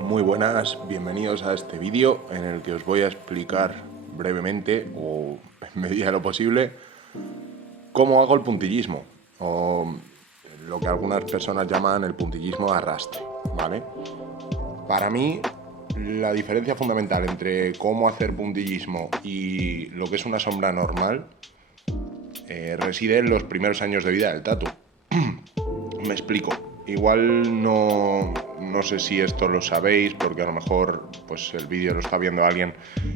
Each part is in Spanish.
Muy buenas, bienvenidos a este vídeo en el que os voy a explicar brevemente o en medida de lo posible cómo hago el puntillismo o lo que algunas personas llaman el puntillismo de arrastre, ¿vale? Para mí la diferencia fundamental entre cómo hacer puntillismo y lo que es una sombra normal reside en los primeros años de vida del tatu. Me explico. Igual no sé si esto lo sabéis, porque a lo mejor pues, el vídeo lo está viendo alguien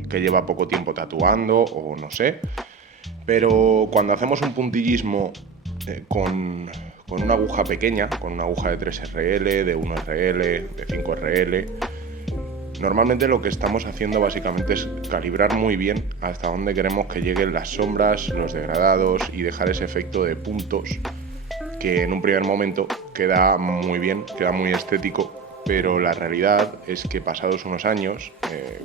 que lleva poco tiempo tatuando o no sé. Pero cuando hacemos un puntillismo con una aguja pequeña, con una aguja de 3RL, de 1RL, de 5RL, normalmente lo que estamos haciendo básicamente es calibrar muy bien hasta dónde queremos que lleguen las sombras, los degradados y dejar ese efecto de puntos que en un primer momento queda muy bien, queda muy estético, pero la realidad es que pasados unos años,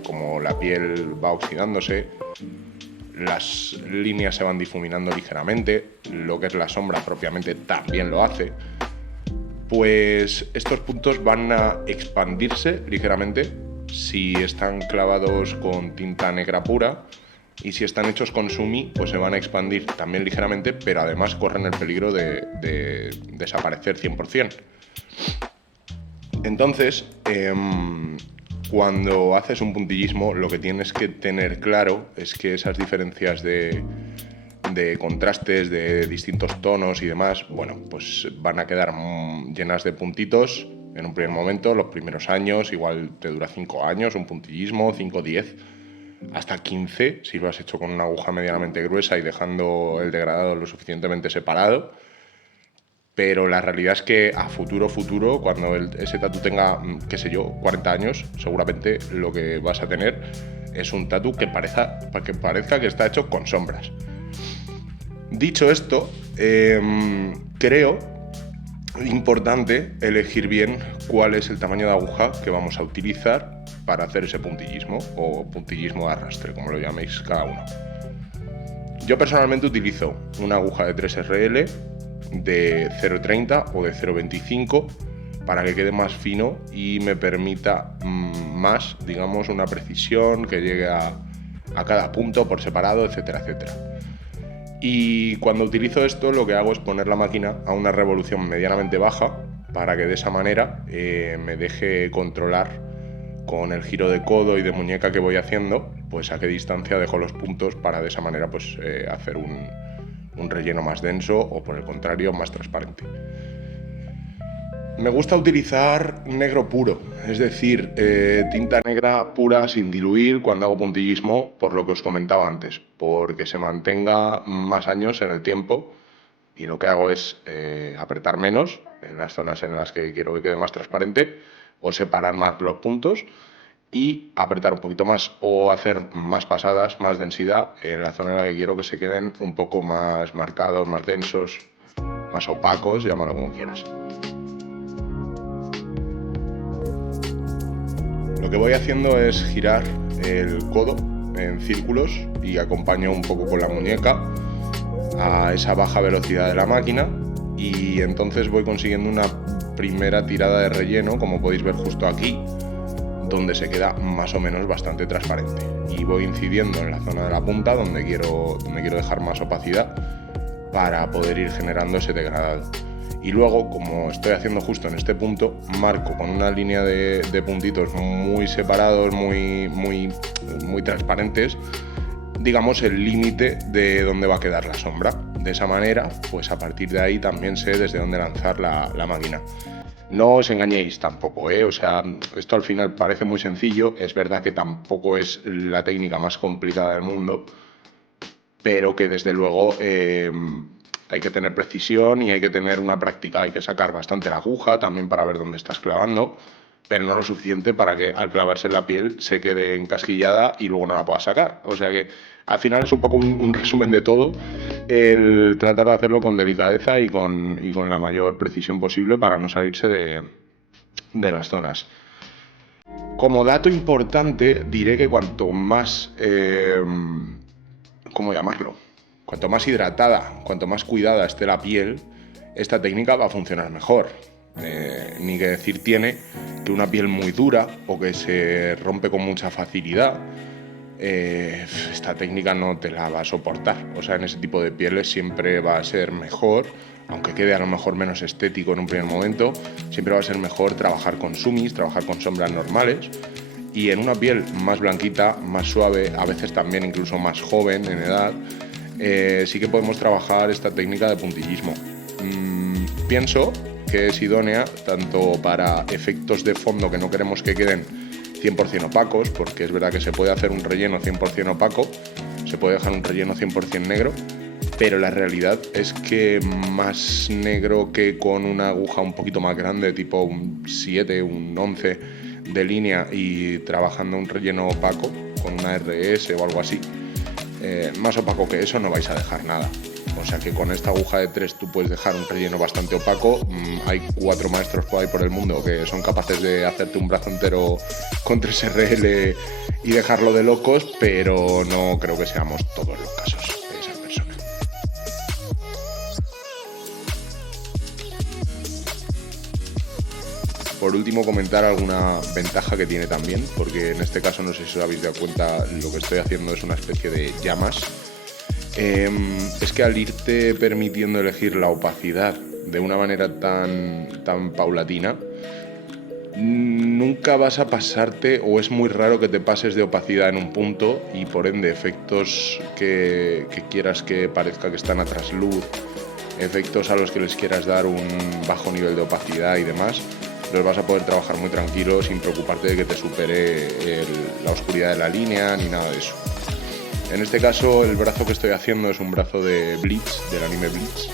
como la piel va oxidándose, las líneas se van difuminando ligeramente, lo que es la sombra propiamente también lo hace, pues estos puntos van a expandirse ligeramente si están clavados con tinta negra pura, y si están hechos con sumi, pues se van a expandir también ligeramente, pero además corren el peligro de desaparecer 100%. Entonces, cuando haces un puntillismo, lo que tienes que tener claro es que esas diferencias de contrastes, de distintos tonos y demás, bueno, pues van a quedar llenas de puntitos en un primer momento. Los primeros años, igual te dura 5 años un puntillismo, 5 10, hasta 15 si lo has hecho con una aguja medianamente gruesa y dejando el degradado lo suficientemente separado. Pero la realidad es que a futuro, cuando ese tatu tenga, qué sé yo, 40 años, seguramente lo que vas a tener es un tatu que parezca que está hecho con sombras. Dicho esto, creo importante elegir bien cuál es el tamaño de aguja que vamos a utilizar para hacer ese puntillismo o puntillismo de arrastre, como lo llaméis cada uno. Yo personalmente utilizo una aguja de 3RL de 0,30 o de 0,25 para que quede más fino y me permita más, digamos, una precisión que llegue a cada punto por separado, etcétera, etcétera. Y cuando utilizo esto, lo que hago es poner la máquina a una revolución medianamente baja para que de esa manera me deje controlar con el giro de codo y de muñeca que voy haciendo, pues a qué distancia dejo los puntos para de esa manera pues hacer un relleno más denso o por el contrario más transparente. Me gusta utilizar negro puro, es decir, tinta negra pura sin diluir cuando hago puntillismo, por lo que os comentaba antes, porque se mantenga más años en el tiempo, y lo que hago es apretar menos en las zonas en las que quiero que quede más transparente o separar más los puntos y apretar un poquito más o hacer más pasadas, más densidad en la zona en la que quiero que se queden un poco más marcados, más densos, más opacos, llámalo como quieras. Lo que voy haciendo es girar el codo en círculos y acompaño un poco con la muñeca a esa baja velocidad de la máquina, y entonces voy consiguiendo una primera tirada de relleno, como podéis ver justo aquí, donde se queda más o menos bastante transparente, y voy incidiendo en la zona de la punta donde quiero dejar más opacidad para poder ir generando ese degradado. Y luego, como estoy haciendo justo en este punto, marco con una línea de puntitos muy separados, muy transparentes, digamos el límite de dónde va a quedar la sombra. De esa manera, pues a partir de ahí también sé desde dónde lanzar la máquina. No os engañéis tampoco, o sea, esto al final parece muy sencillo, es verdad que tampoco es la técnica más complicada del mundo, pero que desde luego hay que tener precisión y hay que tener una práctica, hay que sacar bastante la aguja también para ver dónde estás clavando, pero no lo suficiente para que al clavarse en la piel se quede encasquillada y luego no la puedas sacar. O sea que al final es un poco un resumen de todo, el tratar de hacerlo con delicadeza y con la mayor precisión posible para no salirse de las zonas. Como dato importante, diré que cuanto más, ¿cómo llamarlo? Cuanto más hidratada, cuanto más cuidada esté la piel, esta técnica va a funcionar mejor. Ni que decir tiene que una piel muy dura o que se rompe con mucha facilidad, esta técnica no te la va a soportar. O sea, en ese tipo de pieles siempre va a ser mejor, aunque quede a lo mejor menos estético en un primer momento, siempre va a ser mejor trabajar con sumis, trabajar con sombras normales. Y en una piel más blanquita, más suave, a veces también incluso más joven en edad, sí que podemos trabajar esta técnica de puntillismo. Pienso que es idónea tanto para efectos de fondo que no queremos que queden 100% opacos, porque es verdad que se puede hacer un relleno 100% opaco, se puede dejar un relleno 100% negro, pero la realidad es que más negro que con una aguja un poquito más grande, tipo un 7, un 11 de línea y trabajando un relleno opaco con una RS o algo así, más opaco que eso no vais a dejar nada. O sea que con esta aguja de 3 tú puedes dejar un relleno bastante opaco. Hay 4 maestros por ahí por el mundo que son capaces de hacerte un brazo entero con 3RL y dejarlo de locos, pero no creo que seamos todos los casos de esa persona. Por último, comentar alguna ventaja que tiene también, porque en este caso no sé si os habéis dado cuenta, lo que estoy haciendo es una especie de llamas. Es que al irte permitiendo elegir la opacidad de una manera tan paulatina, nunca vas a pasarte, o es muy raro que te pases de opacidad en un punto y por ende efectos que quieras que parezca que están a trasluz, efectos a los que les quieras dar un bajo nivel de opacidad y demás, los vas a poder trabajar muy tranquilo sin preocuparte de que te supere la oscuridad de la línea ni nada de eso. En este caso, el brazo que estoy haciendo es un brazo de Bleach, del anime Bleach,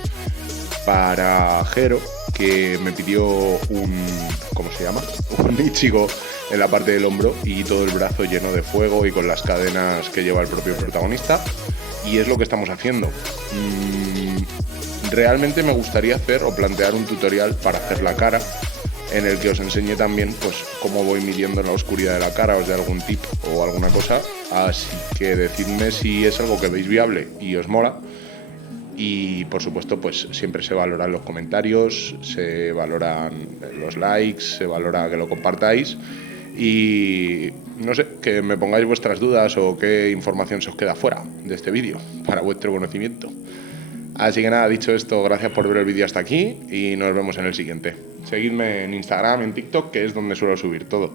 para Jero, que me pidió un Ichigo en la parte del hombro y todo el brazo lleno de fuego y con las cadenas que lleva el propio protagonista. Y es lo que estamos haciendo. Realmente me gustaría hacer o plantear un tutorial para hacer la cara, en el que os enseñe también pues cómo voy midiendo la oscuridad de la cara, os dé algún tip o alguna cosa, así que decidme si es algo que veis viable y os mola. Y por supuesto pues siempre se valoran los comentarios, se valoran los likes, se valora que lo compartáis y no sé, que me pongáis vuestras dudas o qué información se os queda fuera de este vídeo para vuestro conocimiento. Así que nada, dicho esto, gracias por ver el vídeo hasta aquí y nos vemos en el siguiente. Seguidme en Instagram, en TikTok, que es donde suelo subir todo.